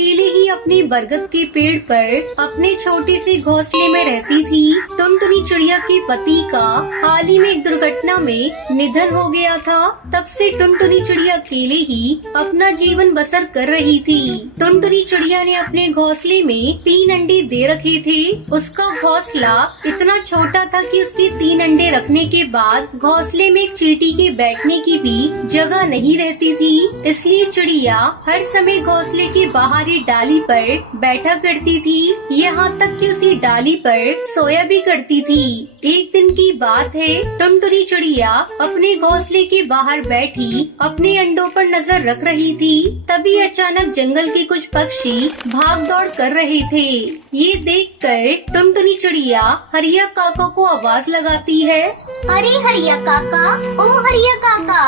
अकेले ही अपने बरगद के पेड़ पर अपने छोटे से घोंसले में रहती थी। टुनटुनी चिड़िया के पति का हाल ही में एक दुर्घटना में निधन हो गया था। तब से टुनटुनी चिड़िया अकेले ही अपना जीवन बसर कर रही थी। टुनटुनी चिड़िया ने अपने घोंसले में 3 अंडे दे रखे थे। उसका घोंसला इतना छोटा था कि उसके 3 अंडे रखने के बाद घोंसले में एक चींटी के बैठने की भी जगह नहीं रहती थी। इसलिए चिड़िया हर समय घोंसले के बाहरी डाली पर बैठा करती थी। यहाँ तक कि उसी डाली पर सोया भी करती थी। एक दिन की बात है, टुनटुनी चिड़िया अपने घोंसले के बाहर बैठी अपने अंडों पर नजर रख रही थी। तभी अचानक जंगल के कुछ पक्षी भाग दौड़ कर रहे थे। ये देखकर टुनटुनी चिड़िया हरिया काका को आवाज लगाती है। अरे हरिया काका, ओ हरिया काका।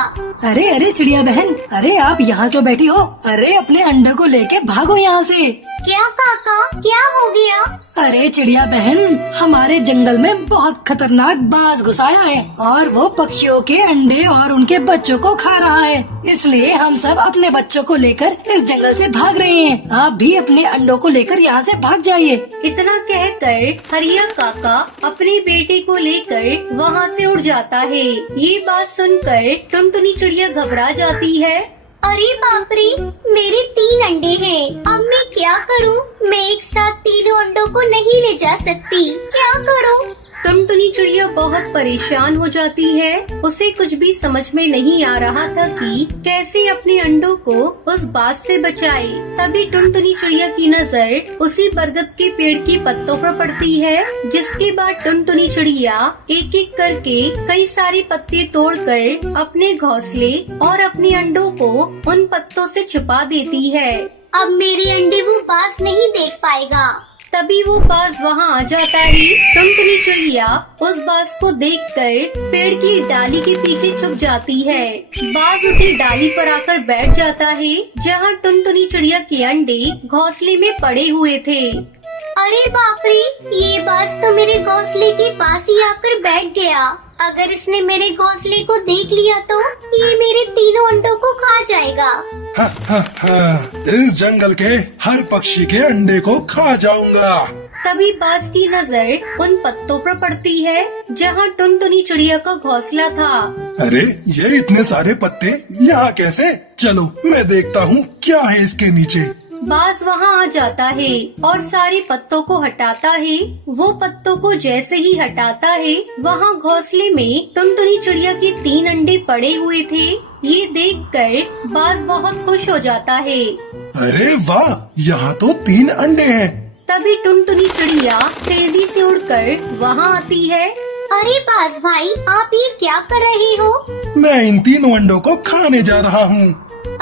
अरे अरे चिड़िया बहन, अरे आप यहाँ क्यों बैठी हो? अरे अपने अंडे को लेके भागो यहाँ से। क्या काका, क्या हो गया? अरे चिड़िया बहन, हमारे जंगल में बहुत खतरनाक बाज घुस आया है और वो पक्षियों के अंडे और उनके बच्चों को खा रहा है। इसलिए हम सब अपने बच्चों को लेकर इस जंगल से भाग रहे हैं। आप भी अपने अंडों को लेकर यहाँ से भाग जाइए। इतना कहकर हरिया काका अपने बेटे को लेकर वहाँ से उड़ जाता है। ये बात सुनकर टुनटुनी चिड़िया घबरा जाती है। अरे बाप रे, मेरे 3 अंडे हैं। अब मैं क्या करूं? मैं एक साथ तीनों अंडों को नहीं ले जा सकती। क्या करूं? टुनटुनी चिड़िया बहुत परेशान हो जाती है। उसे कुछ भी समझ में नहीं आ रहा था कि कैसे अपने अंडों को उस बात से बचाए। तभी टुनटुनी चिड़िया की नजर उसी बरगद के पेड़ के पत्तों पर पड़ती है। जिसके बाद टुनटुनी चिड़िया एक एक करके कई सारे पत्ते तोड़कर अपने घोंसले और अपने अंडों को उन पत्तों से छुपा देती है। अब मेरे अंडे वो बाज नहीं देख पाएगा। तभी वो बाज वहाँ आ जाता है। टुनटुनी चिड़िया उस बाज को देखकर पेड़ की डाली के पीछे छुप जाती है। बाज उसी डाली पर आकर बैठ जाता है जहाँ टुनटुनी चिड़िया के अंडे घोंसले में पड़े हुए थे। अरे बाप रे, ये बाज तो मेरे घोंसले के पास ही आकर बैठ गया। अगर इसने मेरे घोंसले को देख लिया तो ये मेरे तीनों अंडों को खा जाएगा। हा, हा, हा, इस जंगल के हर पक्षी के अंडे को खा जाऊंगा। तभी बाज की नजर उन पत्तों पर पड़ती है जहाँ टुनटुनी चिड़िया का घोंसला था। अरे ये इतने सारे पत्ते यहाँ कैसे? चलो मैं देखता हूँ क्या है इसके नीचे। बाज वहाँ आ जाता है और सारे पत्तों को हटाता है। वो पत्तों को जैसे ही हटाता है, वहाँ घोंसले में टुनटुनी चिड़िया के 3 अंडे पड़े हुए थे। ये देखकर बाज बहुत खुश हो जाता है। अरे वाह, यहाँ तो 3 अंडे हैं। तभी टुनटुनी चिड़िया तेजी से उड़कर वहाँ आती है। अरे बाज भाई, आप ये क्या कर रहे हो? मैं इन 3 अंडों को खाने जा रहा हूँ।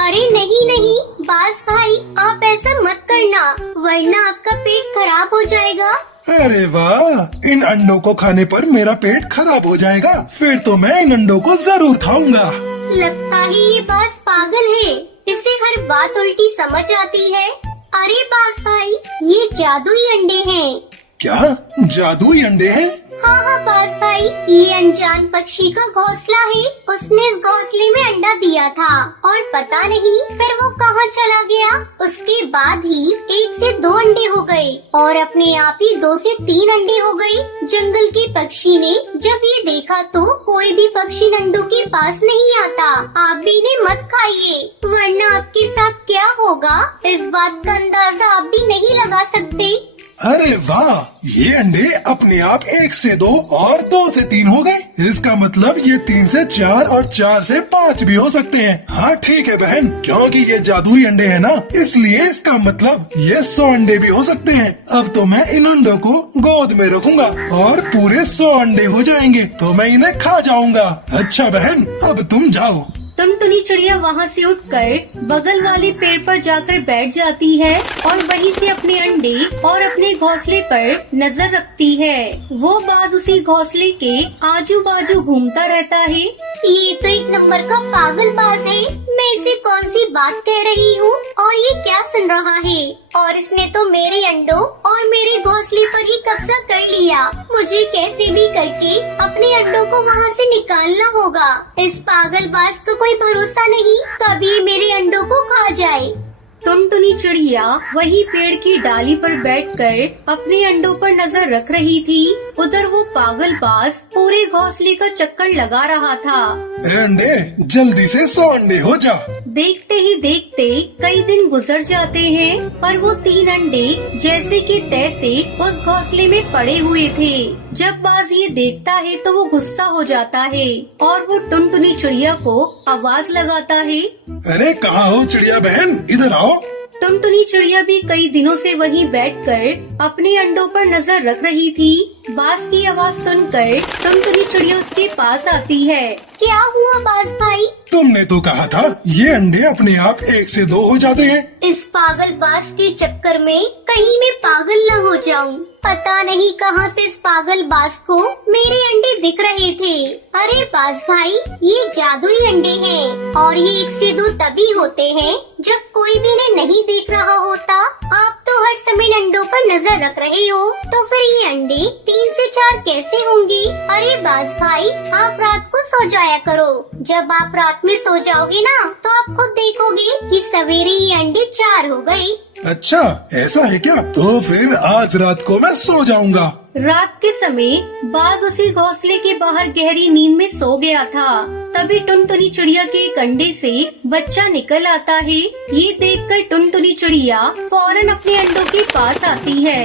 अरे नहीं नहीं बाज भाई, आप ऐसा मत करना, वरना आपका पेट खराब हो जाएगा। अरे वाह, इन अंडों को खाने पर मेरा पेट खराब हो जाएगा। फिर तो मैं इन अंडों को जरूर खाऊंगा। लगता है ये बाज पागल है, इसे हर बात उल्टी समझ आती है। अरे बाज भाई, ये जादुई अंडे हैं। क्या जादुई अंडे हैं? हाँ बाज भाई, ये अनजान पक्षी का घोंसला है। उसने इस घोंसले में अंडा दिया था और पता नहीं फिर वो कहाँ चला गया। उसके बाद ही 1 से 2 अंडे हो गए और अपने आप ही 2 से 3 अंडे हो गए। जंगल के पक्षी ने जब ये देखा तो कोई भी पक्षी अंडों के पास नहीं आता। आप भी इन्हें मत खाइए, वरना आपके साथ क्या होगा इस बात का अंदाजा आप भी नहीं लगा सकते। अरे वाह, ये अंडे अपने आप 1 से 2 और 2 से 3 हो गए। इसका मतलब ये 3 से 4 और 4 से 5 भी हो सकते हैं। हाँ ठीक है बहन, क्योंकि ये जादुई अंडे हैं ना, इसलिए इसका मतलब ये 100 अंडे भी हो सकते हैं। अब तो मैं इन अंडों को गोद में रखूंगा और पूरे 100 अंडे हो जाएंगे तो मैं इन्हें खा जाऊंगा। अच्छा बहन, अब तुम जाओ। टुनटुनी चिड़िया वहाँ से उठकर बगल वाले पेड़ पर जाकर बैठ जाती है और वहीं से अपने अंडे और अपने घोंसले पर नजर रखती है। वो बाज उसी घोंसले के आजू बाजू घूमता रहता है। ये तो एक नंबर का पागल बाज है। मैं इसे कौन सी बात कह रही हूँ और ये क्या सुन रहा है? और इसने तो मेरे अंडों और मेरे घोंसले पर ही कब्जा कर लिया। मुझे कैसे भी करके अपने अंडों को वहाँ से निकालना होगा। इस पागल बाज को कोई भरोसा नहीं, कभी मेरे अंडों को खा जाए। टुनटुनी चिड़िया वही पेड़ की डाली पर बैठकर अपने अंडों पर नजर रख रही थी। उधर वो पागलबाज पूरे घोंसले का चक्कर लगा रहा था। ए अंडे, जल्दी से 100 अंडे हो जा। देखते ही देखते कई दिन गुजर जाते हैं, पर वो 3 अंडे जैसे कि तैसे उस घोंसले में पड़े हुए थे। जब बाज ये देखता है तो वो गुस्सा हो जाता है और वो टुनटुनी चिड़िया को आवाज लगाता है। अरे कहाँ हो चिड़िया बहन, इधर आओ। टुनटुनी चिड़िया भी कई दिनों से वहीं बैठकर अपने अंडों पर नजर रख रही थी। बाज की आवाज सुनकर टुनटुनी चिड़िया उसके पास आती है। क्या हुआ बाज भाई? तुमने तो कहा था ये अंडे अपने आप 1 से 2 हो जाते हैं। इस पागल बाज के चक्कर में कहीं मैं पागल न हो जाऊं। पता नहीं कहां से इस पागल बाज को मेरे अंडे दिख रहे थे। अरे बाज भाई, ये जादुई अंडे हैं और ये 1 से 2 तभी होते हैं जब कोई भी इन्हें नहीं देख रहा होता। आप तो हर समय अंडों पर नजर रख रहे हो, तो फिर ये अंडे 3 से 4 कैसे होंगे? अरे बाज भाई, आप रात को सो जाया करो। जब आप रात में सो जाओगे ना, तो आप खुद देखोगे कि सवेरे ये अंडे 4 हो गए। अच्छा ऐसा है क्या? तो फिर आज रात को मैं सो जाऊंगा। रात के समय बाज उसी घोंसले के बाहर गहरी नींद में सो गया था। तभी टुनटुनी चिड़िया के एक अंडे से बच्चा निकल आता है। ये देखकर टुनटुनी चिड़िया फौरन अपने अंडों के पास आती है।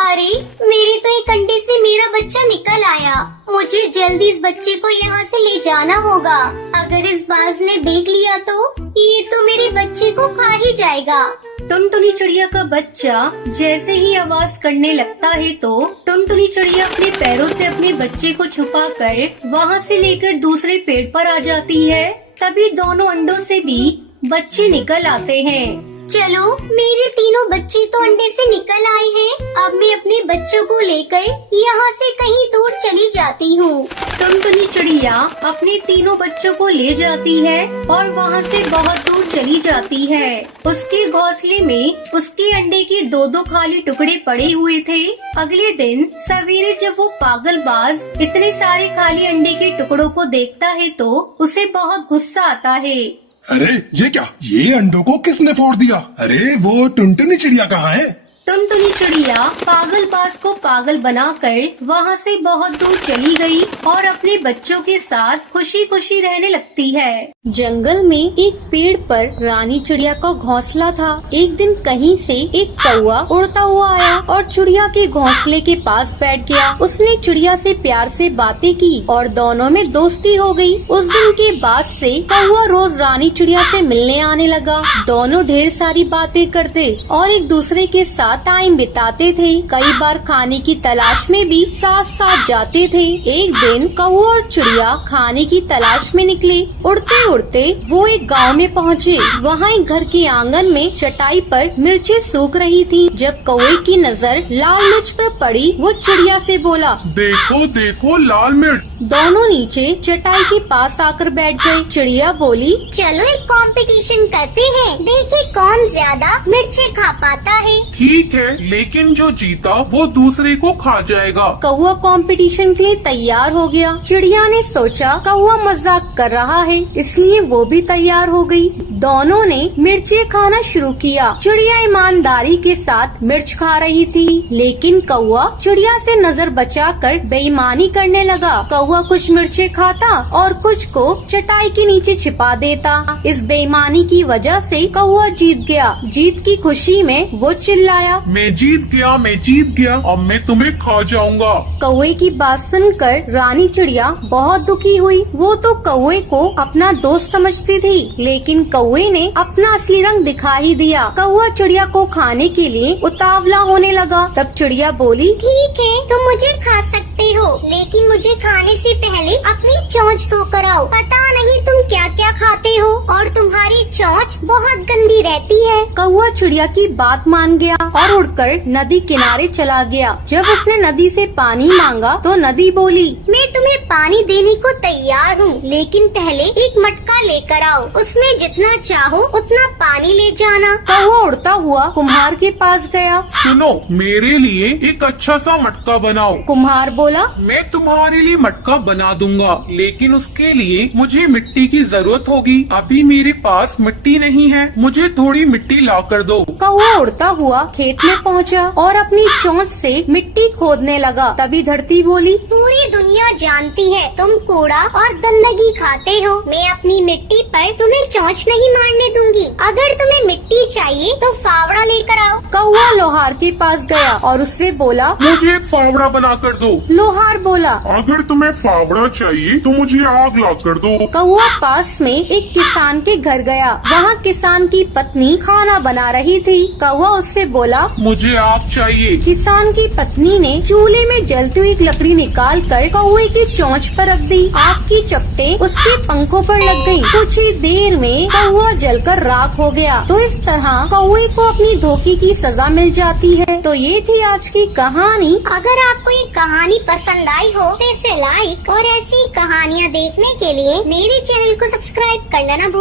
अरे मेरे तो एक अंडे से मेरा बच्चा निकल आया। मुझे जल्दी इस बच्चे को यहाँ से ले जाना होगा। अगर इस बाज ने देख लिया तो ये तो मेरे बच्चे को खा ही जाएगा। टुनटुनी चिड़िया का बच्चा जैसे ही आवाज करने लगता है तो टुनटुनी चिड़िया अपने पैरों से अपने बच्चे को छुपाकर वहाँ से लेकर दूसरे पेड़ पर आ जाती है। तभी दोनों अंडों से भी बच्चे निकल आते हैं। चलो, मेरे तीनों बच्चे तो अंडे से निकल आए हैं। अब मैं अपने बच्चों को लेकर यहाँ से कहीं दूर चली जाती हूँ। टुनटुनी चिड़िया अपने तीनों बच्चों को ले जाती है और वहाँ से बहुत दूर चली जाती है। उसके घोंसले में उसके अंडे के 2-2 खाली टुकड़े पड़े हुए थे। अगले दिन सवेरे जब वो पागलबाज इतने सारे खाली अंडे के टुकड़ों को देखता है तो उसे बहुत गुस्सा आता है। अरे ये क्या, ये अंडों को किसने फोड़ दिया? अरे वो टुनटुनी चिड़िया कहाँ है? टुनटुनी चिड़िया पागलबाज को पागल बनाकर वहाँ से बहुत दूर चली गई और अपने बच्चों के साथ खुशी खुशी रहने लगती है। जंगल में एक पेड़ पर रानी चिड़िया का घोंसला था। एक दिन कहीं से एक कौवा उड़ता हुआ आया और चिड़िया के घोंसले के पास बैठ गया। उसने चिड़िया से प्यार से बातें की और दोनों में दोस्ती हो गई। उस दिन के बाद से कौवा रोज रानी चिड़िया से मिलने आने लगा। दोनों ढेर सारी बातें करते और एक दूसरे के साथ टाइम बिताते थे। कई बार खाने की तलाश में भी साथ साथ जाते थे। एक दिन कौवा और चिड़िया खाने की तलाश में निकले। उड़ते उड़ते वो एक गांव में पहुँचे। वहाँ एक घर के आंगन में चटाई पर मिर्चें सूख रही थी। जब कौवे की नजर लाल मिर्च पर पड़ी, वो चिड़िया से बोला, देखो देखो लाल मिर्च। दोनों नीचे चटाई के पास आकर बैठ गए। चिड़िया बोली, चलो एक कंपटीशन करते हैं, देखें कौन ज्यादा मिर्ची खा पाता है। ठीक है, लेकिन जो जीता वो दूसरे को खा जाएगा। कौवा कंपटीशन के लिए तैयार हो गया। चिड़िया ने सोचा कौवा मजाक कर रहा है, इसलिए वो भी तैयार हो गई। दोनों ने मिर्ची खाना शुरू किया। चिड़िया ईमानदारी के साथ मिर्च खा रही थी, लेकिन कौवा चिड़िया से नजर बचाकर बेईमानी करने लगा। कौवा कुछ मिर्ची खाता और कुछ को चटाई के नीचे छिपा देता। इस बेईमानी की वजह से कौवा जीत गया। जीत की खुशी में वो चिल्लाया, मैं जीत गया, अब मैं तुम्हें खा जाऊंगा। कौवे की बात सुनकर रानी चिड़िया बहुत दुखी हुई। वो तो कौवे को अपना दोस्त समझती थी, लेकिन कौवे ने अपना असली रंग दिखा ही दिया। कौवा चिड़िया को खाने के लिए उतावला होने लगा। तब चिड़िया बोली, ठीक है, तुम मुझे खा सकते हो, लेकिन मुझे खाने से पहले अपनी चोंच धो कर आओ। पता नहीं तुम क्या क्या खाते हो और तुम्हारी चोंच बहुत गंदी रहती है। कौवा चिड़िया की बात मान गया और उड़कर नदी किनारे चला गया। जब उसने नदी से पानी मांगा तो नदी बोली, मैं तुम्हें पानी देने को तैयार हूँ, लेकिन पहले एक मटका लेकर आओ, उसमें जितना चाहो उतना पानी ले जाना। कौवा उड़ता हुआ कुम्हार के पास गया। सुनो, मेरे लिए एक अच्छा सा मटका बनाओ। कुम्हार बोला, मैं तुम्हारे लिए मटका बना दूंगा, लेकिन उसके लिए मुझे मिट्टी की जरूरत होगी। अभी मेरे पास मिट्टी नहीं है, मुझे थोड़ी मिट्टी ला कर दो। कौवा उड़ता हुआ खेत में पहुंचा और अपनी चोंच से मिट्टी खोदने लगा। तभी धरती बोली, पूरी दुनिया जानती है तुम कूड़ा और गंदगी खाते हो। मैं अपनी मिट्टी पर तुम्हें चोंच नहीं मारने दूंगी। अगर तुम्हें मिट्टी चाहिए तो फावड़ा लेकर आओ। कौवा लोहार के पास गया और उससे बोला। मुझे एक फावड़ा बना कर दो। लोहार बोला, अगर तुम्हें फावड़ा चाहिए तो मुझे आग ला कर दो। कौवा पास में एक किसान के घर गया। वहाँ किसान की पत्नी खाना बना रही थी। कौवा उससे बोला, मुझे आग चाहिए। किसान की पत्नी ने चूल्हे में जलती हुई लकड़ी निकाल कर कौवे की चोंच पर रख दी। आग की चपटे उसके पंखों पर लग गयी। कुछ ही देर में कौवा जलकर राख हो गया। तो इस तरह कौवे को अपनी धोखे की सजा मिल जाती है। तो ये थी आज की कहानी। अगर आपको ये कहानी पसंद आई हो तो इसे लाइक और ऐसी कहानियाँ देखने के लिए मेरे चैनल को सब्सक्राइब करना ना भूलें।